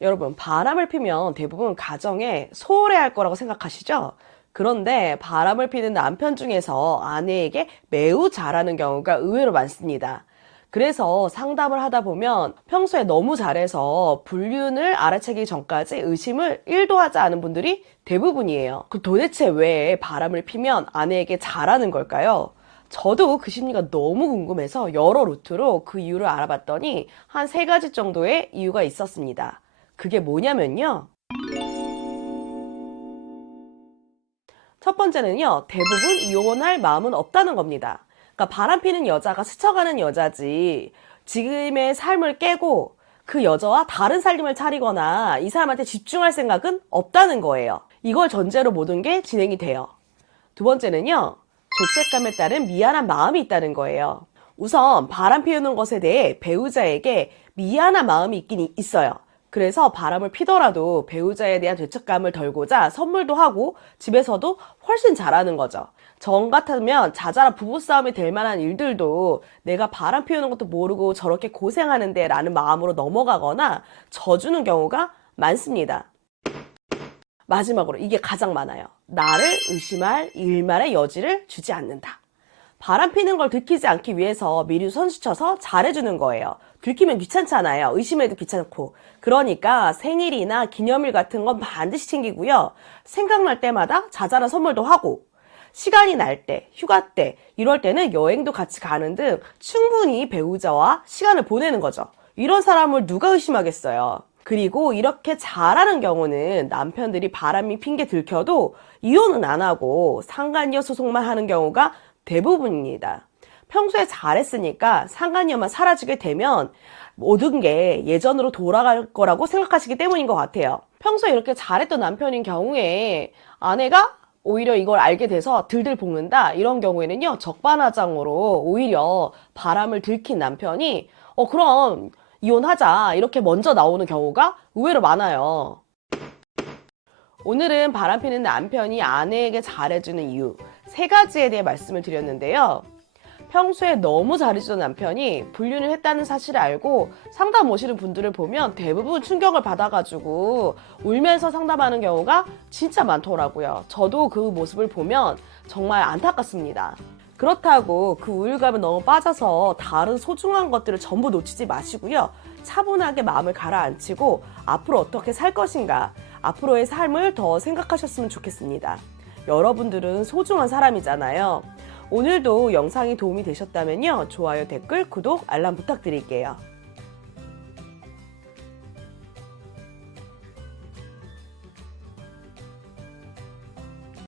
여러분, 바람을 피면 대부분 가정에 소홀해할 거라고 생각하시죠? 그런데 바람을 피는 남편 중에서 아내에게 매우 잘하는 경우가 의외로 많습니다. 그래서 상담을 하다 보면 평소에 너무 잘해서 불륜을 알아채기 전까지 의심을 1도 하지 않은 분들이 대부분이에요. 그 도대체 왜 바람을 피면 아내에게 잘하는 걸까요? 저도 그 심리가 너무 궁금해서 여러 루트로 그 이유를 알아봤더니 한 3가지 정도의 이유가 있었습니다. 그게 뭐냐면요. 첫 번째는요, 대부분 이혼할 마음은 없다는 겁니다. 그러니까 바람 피는 여자가 스쳐가는 여자지, 지금의 삶을 깨고 그 여자와 다른 살림을 차리거나 이 사람한테 집중할 생각은 없다는 거예요. 이걸 전제로 모든 게 진행이 돼요. 두 번째는요, 죄책감에 따른 미안한 마음이 있다는 거예요. 우선 바람 피우는 것에 대해 배우자에게 미안한 마음이 있긴 있어요. 그래서 바람을 피더라도 배우자에 대한 죄책감을 덜고자 선물도 하고 집에서도 훨씬 잘하는 거죠. 저 같으면 자잘한 부부싸움이 될 만한 일들도 내가 바람 피우는 것도 모르고 저렇게 고생하는데 라는 마음으로 넘어가거나 져주는 경우가 많습니다. 마지막으로 이게 가장 많아요. 나를 의심할 일말의 여지를 주지 않는다. 바람 피는 걸 들키지 않기 위해서 미리 선수쳐서 잘해주는 거예요. 들키면 귀찮잖아요. 의심해도 귀찮고. 그러니까 생일이나 기념일 같은 건 반드시 챙기고요. 생각날 때마다 자잘한 선물도 하고, 시간이 날 때, 휴가 때, 이럴 때는 여행도 같이 가는 등 충분히 배우자와 시간을 보내는 거죠. 이런 사람을 누가 의심하겠어요. 그리고 이렇게 잘하는 경우는 남편들이 바람이 핑계 들켜도 이혼은 안 하고 상간녀 소송만 하는 경우가 대부분입니다. 평소에 잘했으니까 상간녀만 사라지게 되면 모든 게 예전으로 돌아갈 거라고 생각하시기 때문인 것 같아요. 평소에 이렇게 잘했던 남편인 경우에 아내가 오히려 이걸 알게 돼서 들들 볶는다, 이런 경우에는요, 적반하장으로 오히려 바람을 들킨 남편이 그럼 이혼하자, 이렇게 먼저 나오는 경우가 의외로 많아요. 오늘은 바람피는 남편이 아내에게 잘해주는 이유 3가지에 대해 말씀을 드렸는데요. 평소에 너무 잘해주던 남편이 불륜을 했다는 사실을 알고 상담 오시는 분들을 보면 대부분 충격을 받아가지고 울면서 상담하는 경우가 진짜 많더라고요. 저도 그 모습을 보면 정말 안타깝습니다. 그렇다고 그 우울감에 너무 빠져서 다른 소중한 것들을 전부 놓치지 마시고요. 차분하게 마음을 가라앉히고 앞으로 어떻게 살 것인가, 앞으로의 삶을 더 생각하셨으면 좋겠습니다. 여러분들은 소중한 사람이잖아요. 오늘도 영상이 도움이 되셨다면요. 좋아요, 댓글, 구독, 알람 부탁드릴게요.